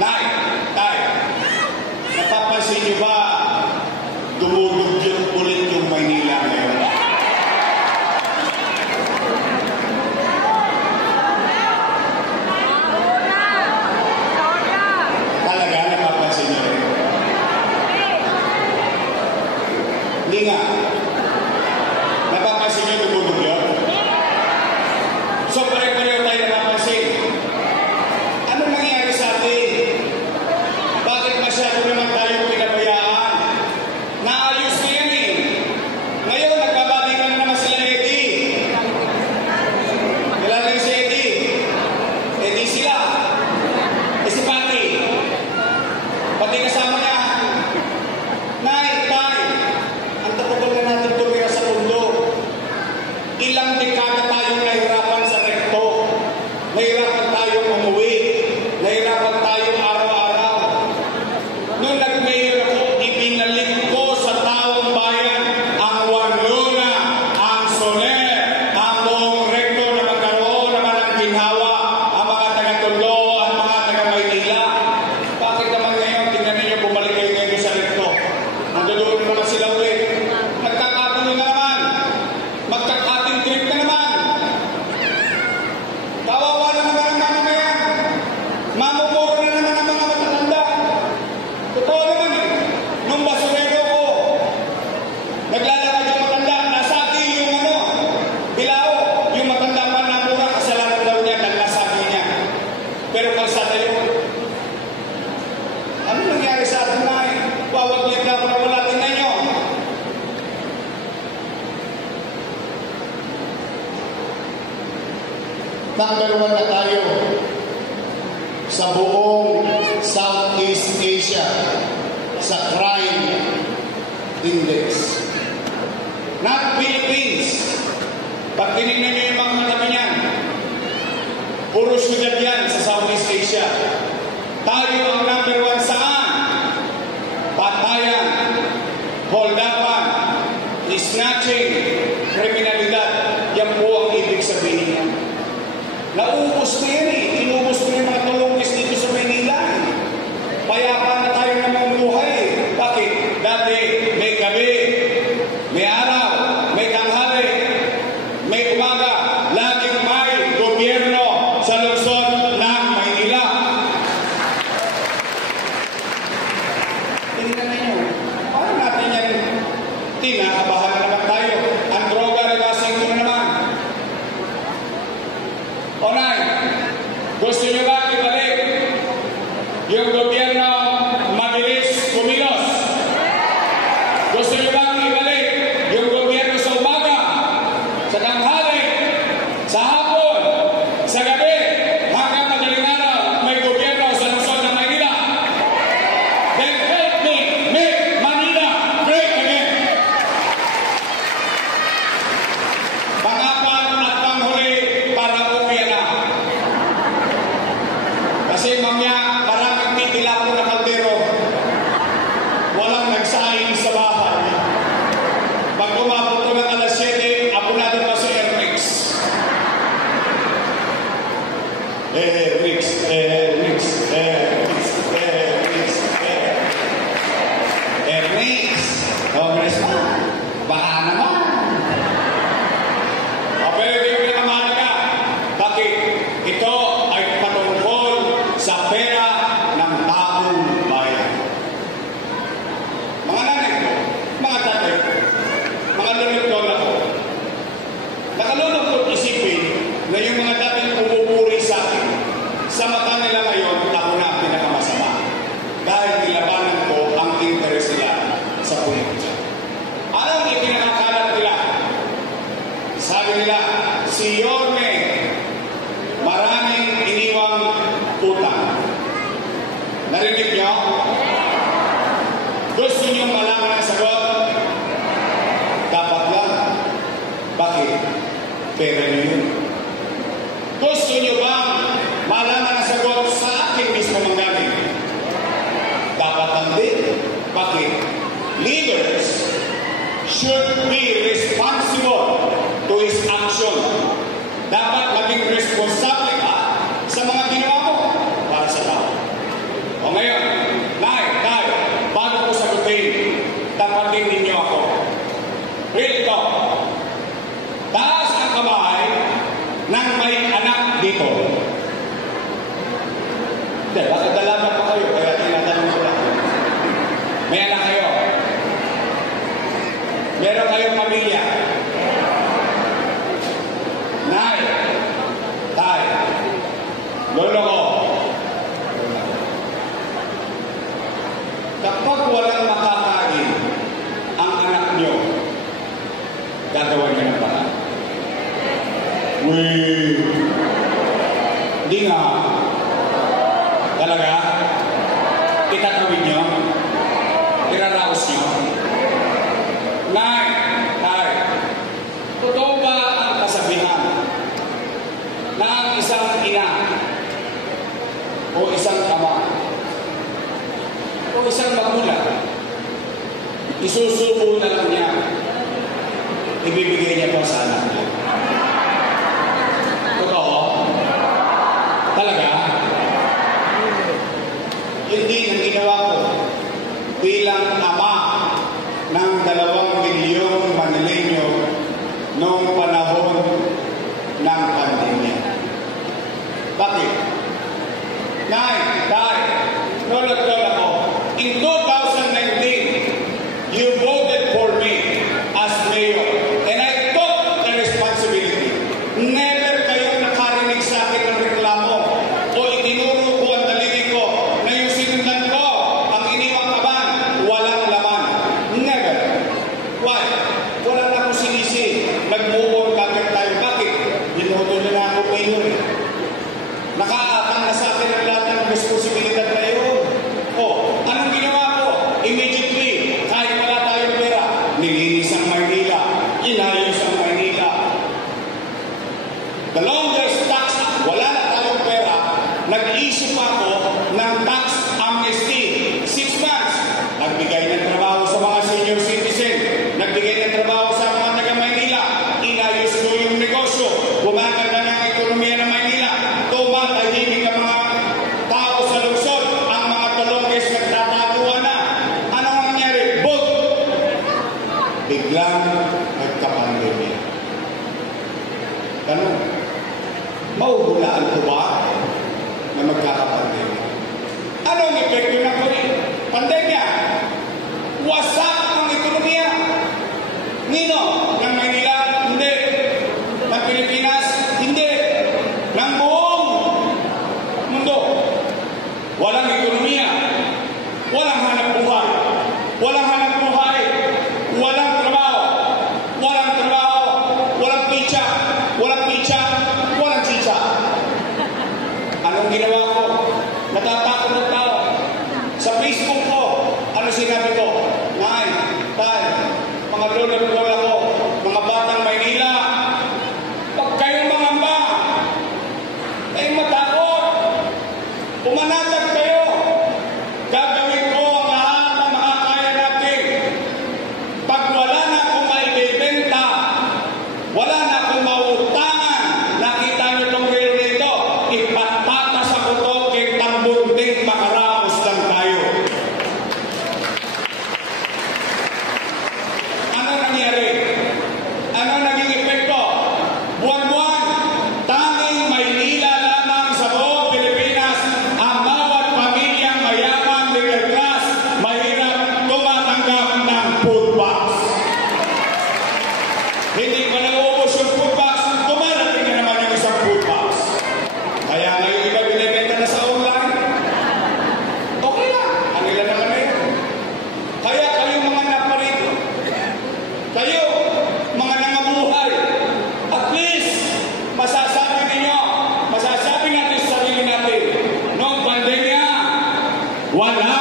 Nay, tay, napapansin niyo ba dumudugyot ulit yung Maynila ngayon? Talaga, napapansin niyo rin? Hindi nga. Napapansin niyo dumudugyot? So, pare-pareho tayo napapansin. Ano nangyayari sa atin? Bakit masyado naman tayo pinabayaan? Naayos na yan eh. Ngayon, nagbabalikan naman sila Eddie. Kilala niyo si Eddie? Eddie sila. Si Pati. Pati kasama niya. Nay, tay, ang tatagal na natin tumira sa mundo. Ilang dekada tayong nahirapan sa rekto. Nahirapan tayong umuwi. Nahirapan tayong araw-araw. Nung nag-mayor ako, ibinalik ko sa taong bayan ang Warluna, ang Soler, ang buong rekto na magkaroon naman ng ginhawa, ang mga taga-Tondo, ang mga taga-Maynila. Bakit naman ngayon, tingnan ninyo, bumalik kayo ngayon sa rekto? Nandoon naman sila ulit. Nagkakapuno na naman. Magkakating trip na naman. Kawawa na naman ang mamamayan. Mamumuro na naman ang mga matatanda. Totoo naman eh. Nung basurero ko, naglalakad yung matanda, nasagi yung bilao. Yung matanda pa na mura, kasalanan daw niya, naglasagi niya. Pero kalsada yun. Ano nangyari sa atin na eh? Wawaglit na para wala. Tingnan nyo. Number 1 na tayo sa buong Southeast Asia sa crime index. Not Philippines. Pag tinignan nyo yung mga katabi niyan, puro syudad yan sa Southeast Asia. Tayo ang number 1 saan? Patayan, holdapan, snatching, kriminalidad. Yan po ang ibig sabihin niya. Naubos na yan eh. Inubos na yung mga tulungis dito sa Maynila. Payapa na tayo namumuhay eh. Bakit? Dati may gabi, may araw, may tanghali, may umaga. Laging may gobyerno sa lungsod ng Maynila. Tingnan ninyo. Paano natin yan? Tinakabahan na naman tayo. Ang droga, rebasing ko na naman. O nay, gusto nyo ba ibalik yung gobyerno mabilis kumilos? Gusto nyo ba ibalik yung gobyerno sa umaga, sa tanghali, sa hapon, sa gabi, hanggang madaling araw, may gobyerno sa lungsod ng Maynila? Then help me make Manila great again. Pangapat at panghuli para uwi na. Kasi mamaya, maraming titila ko na kaldero. Walang nagsaing sa bahay. Pag umabot ko ng alas 7, apunado pa sa Airmix. Airmix, Airmix, Airmix, Airmix, Airmix. Congressman, baka naman. Pero hindi ko nakamahalaga. Bakit? Ito ay patungkol sa pera ng taong bayan. Mga nanay ko, mga tatay ko, mga lulog-lola ko, nakalulog isipin na yung mga dating pumupuri sa akin, sa mata nila ngayon, ako na ang pinakamasama. Dahil nilabanan ko ang interes nila sa politika. Anong ipinakakalat nila? Sabi nila, si Yorme, maraming iniwang utang. Narinig nyo? Gusto nyo malaman ang sagot? Dapat lang. Bakit? Pera nyo yun. Gusto nyo bang malaman ang sagot sa akin mismo manggaling? Dapat lang din. Bakit? Leaders should be responsible to his action. Dapat maging responsable ka sa mga ginawa mo para sa tao. Hindi, bakit dalaman pa kayo? Kaya tinatanong ko lang. May anak kayo? Meron kayong pamilya? Nay, tay, lolo ko. Kapag walang makakain ang anak nyo, gagawa nyo ng paraan. Hindi nga. Talaga? Itatawid nyo? Iraraos nyo? Nay, tay, totoo ba ang kasabihan na ang isang ina o isang ama o isang magulang isusubo na lang niya, ibibigay niya pa sa anak niya? Totoo? Talaga? Hindi ang ginawa ko bilang ama ng 2 milyong Manileño noong panahon ng pandemya. Bakit? Nay, tay, lolo't lola ko, in 2019, you voted for me as mayor and I took the responsibility. Never kayong nakarinig sa akin ng reklamo o itinuro ko ang daliri ko na yung sinundan ko, ang iniwang kaban, walang laman. Never. Why? Wala na akong sinisi. Nag-move on kagad tayo. Bakit? Binoto na ako mayor. Nakaatang na sa akin ang lahat ng responsibilidad na yun. O, anong ginawa ko? Immediately, kahit wala tayong pera, nilinis ang Maynila, inayos ang Maynila. The longest tax, wala na tayong pera, nag-issue pa ako ng tax amnesty. 6 months. Nagbigay ng trabaho sa mga senior citizen. Nagbigay ng trabaho sa mga taga-Maynila. Inayos ko yung negosyo. Gumaganda ng ekonomiya ng Maynila. Tumatahimik ang mga tao sa lungsod. Ang mga talongges nagtataguan na. Anong nangyari? Bog! Biglang nagka-pandemya. Tanong, mauhulaan ko ba na magkakapandemya? Anong epekto ng pandemya? Wasak ang ekonomiya. Nino? Ng Maynila? Hindi. Ng Pilipinas? Hindi. Ng buong mundo. Walang ekonomiya. Walang hanap buhay. Walang hanap buhay. Walang trabaho. Walang trabaho. Walang pitsa. Walang pitsa. Walang chicha. Anong ginawa ko? Natatakot ng tao. Sa Facebook ko, ano sinabi ko? Nay, tay, mga lolo't lola ko, mga batang Maynila, pag kayong mangamba, kayong matakot, pumanatag kayo, gagawin ko ang lahat ng makakaya natin. Pag wala na akong maibibenta, wala na akong mautangan, nakita nyo itong reel rito, ipatatas ako to kay tambunding makarapos lang tayo. Ano nangyari? Ano naging epekto? Buwan-buwan, tanging Maynila lamang sa buong Pilipinas ang bawat pamilyang mayaman, middle class, mahirap tumatanggap ng food box. Hindi pa nauubos yung food box, dumarating na naman yung isang food box. Kaya ngayon iba binibenta na sa online. Okay lang, kanila naman na yun. Kaya kayo mga naparito, kayo mga nangabuhay, at least masasabi natin sa sarili natin, noong pandemya, wala